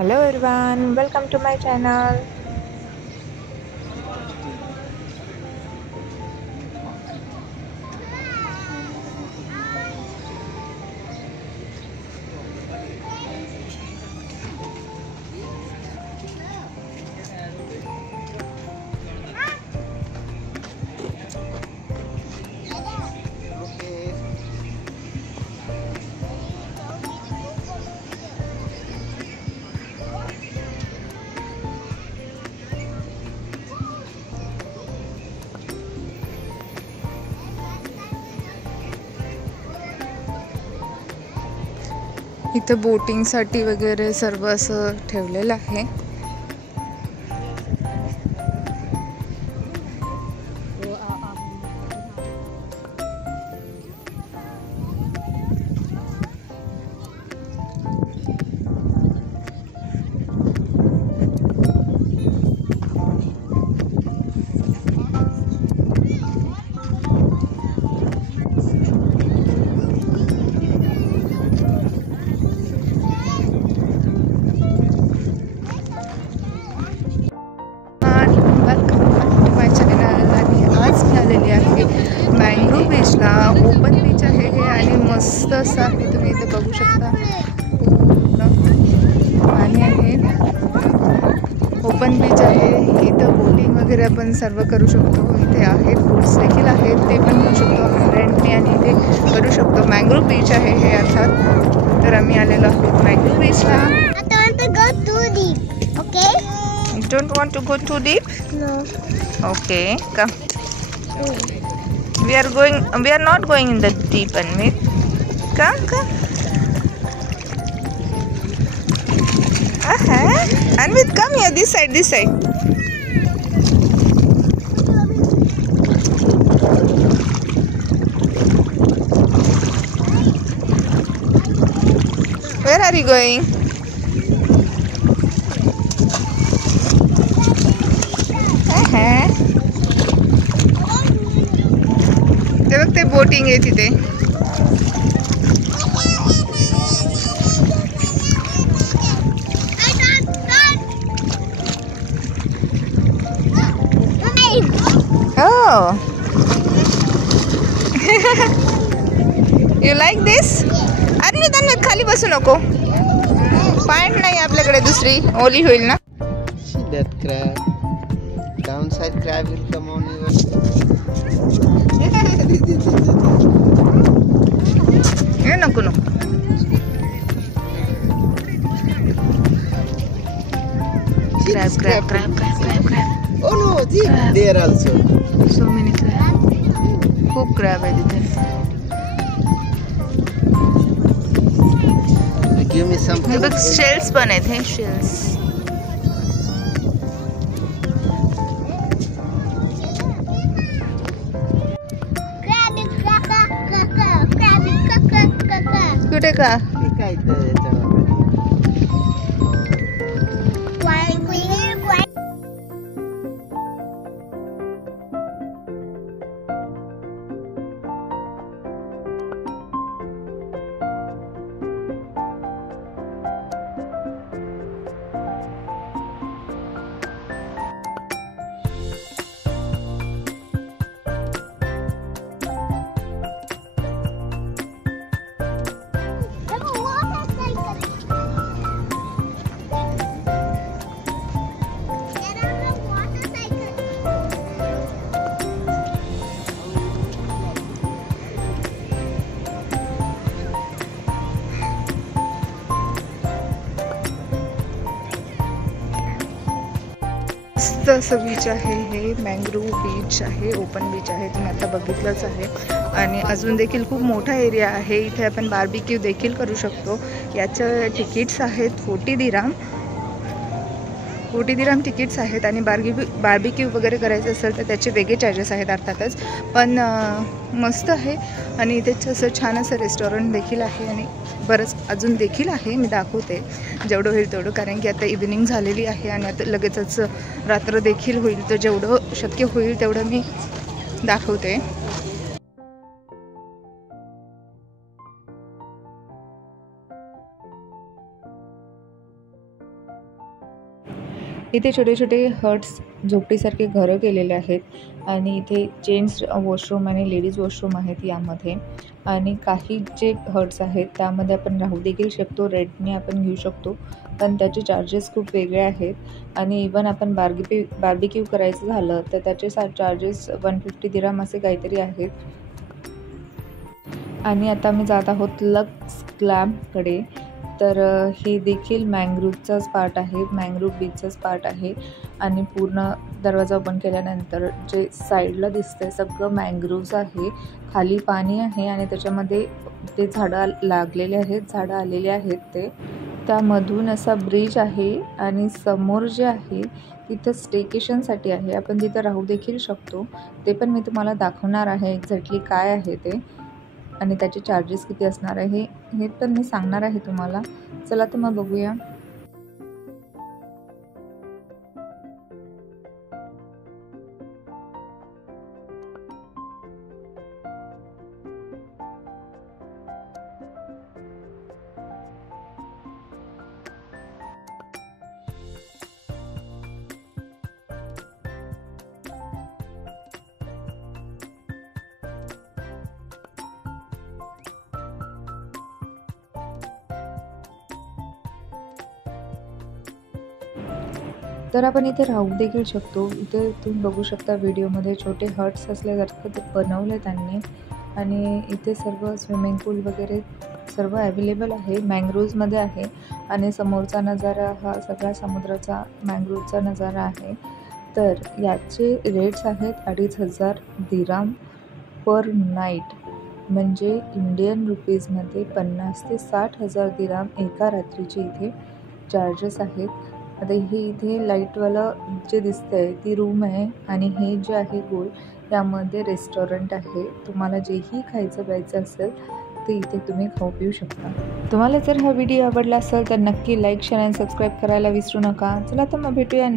Hello everyone, welcome to my channel. इथं बोटिंगसाठी वगैरे सर्व असं ठेवलेलं आहे. मँग्रोव्ह बीचला ओपन बीच आहे हे आणि मस्त असं आहे. तुम्ही इथे बघू शकता पाणी आहे. ओपन बीच आहे. इथं बोटिंग वगैरे आपण सर्व करू शकतो. इथे आहेत बोट्स देखील आहेत, ते पण करू शकतो रेंटने आणि इथे करू शकतो. मँग्रोव्ह बीच आहे हे अर्थात. तर आम्ही आलेलो आहोत मँग्रोव्ह बीचला. You don't want to go too deep? No. Okay, come. We are not going in the deep end. Come. Anvit, come here, this side. Where are you going? ते बघ, ते बोटिंग आहे तिथे. Oh. You like this? अन्वित खाली बसू नको. Point नाही आपल्याकडे दुसरी, ओली होईल ना. See that crab. Downside crab will come on your. ये नको. Crab. Oh no, there also. So many crab. खूप crab आहे तिथे. Give me some. हे बघ, शेल्स पण आहेत. हे शेल्स. कुठे का? काय ते मस्त असं बीच आहे. हे मँग्रोव्ह बीच आहे, ओपन बीच आहे. तुम्ही आता बघितलंच आहे. आणि अजून देखील खूप मोठा एरिया आहे. इथे आपण बार्बिक्यू देखील करू शकतो. याचं तिकीट्स आहेत 40 दिराम. 40 दिराम तिकीट्स आहेत. आणि बार्बिक्यू वगैरे करायचं असेल तर त्याचे वेगळे चार्जेस आहेत अर्थातच. पण मस्त आहे. आणि इथेच असं छान असं रेस्टॉरंट देखील आहे आणि बरंच अजून देखील आहे. मी दाखवते जेवढं होईल तेवढं, कारण की आता इव्हिनिंग झालेली आहे आणि आता लगेचच रात्र देखील होईल. तर जेवढं शक्य होईल तेवढं मी दाखवते. इथे छोटे छोटे हट्स झोपडीसारखे घरं केलेले आहेत आणि इथे जेंट्स वॉशरूम आणि लेडीज वॉशरूम आहेत यामध्ये. आणि काही जे हट्स आहेत त्यामध्ये आपण राहू देखील शकतो, रेंटने आपण घेऊ शकतो, पण त्याचे चार्जेस खूप वेगळे आहेत. आणि इवन आपण बार्बिक्यू करायचं झालं तर त्याचे चार्जेस 150 दिरहम असे काहीतरी आहेत. आणि आता मी जात आहोत लक्स ग्लॅमकडे. तर हे देखील मँग्रोव्हचाच पार्ट आहे, मँग्रोव्ह बीचचाच पार्ट आहे. आणि पूर्ण दरवाजा ओपन केल्यानंतर जे साईडला दिसतंय सगळं मँग्रोव्हज आहे. खाली पाणी आहे आणि त्याच्यामध्ये ते झाडं लागलेले आहेत, झाडं आलेले आहेत ते. त्यामधून असा ब्रिज आहे आणि समोर जे आहे तिथं स्टेकेशनसाठी आहे, आपण तिथं राहू देखील शकतो. ते पण मी तुम्हाला दाखवणार आहे एक्झॅक्टली काय आहे ते आणि त्याचे चार्जेस किती असणार आहे हे पण मी सांगणार आहे तुम्हाला. चला तर मग बघूया. तर आपण इथे राहू देखील शकतो. इथे तुम्ही बघू शकता व्हिडिओमध्ये छोटे हट्स असल्यासारखं ते बनवले त्यांनी. आणि इथे सर्व स्विमिंग पूल वगैरे सर्व अवेलेबल आहे, मँग्रोव्हजमध्ये आहे. आणि समोरचा नजारा हा सगळा समुद्राचा मँग्रोव्हचा नजारा आहे. तर याचे रेट्स आहेत 2500 दिरहम पर नाईट, म्हणजे इंडियन रुपीजमध्ये 50 ते 60,000 दिरहम एका रात्रीचे इथे चार्जेस आहेत. आता हे इथे लाईटवालं जे दिसतंय ती रूम आहे आणि हे जे आहे गोल यामध्ये रेस्टॉरंट आहे. तुम्हाला जेही खायचं प्यायचं असेल ते इथे तुम्ही खाऊ पिऊ शकता. तुम्हाला जर हा व्हिडिओ आवडला असेल तर नक्की लाईक, शेअर आणि सबस्क्राईब करायला विसरू नका. चला तर मग भेटूया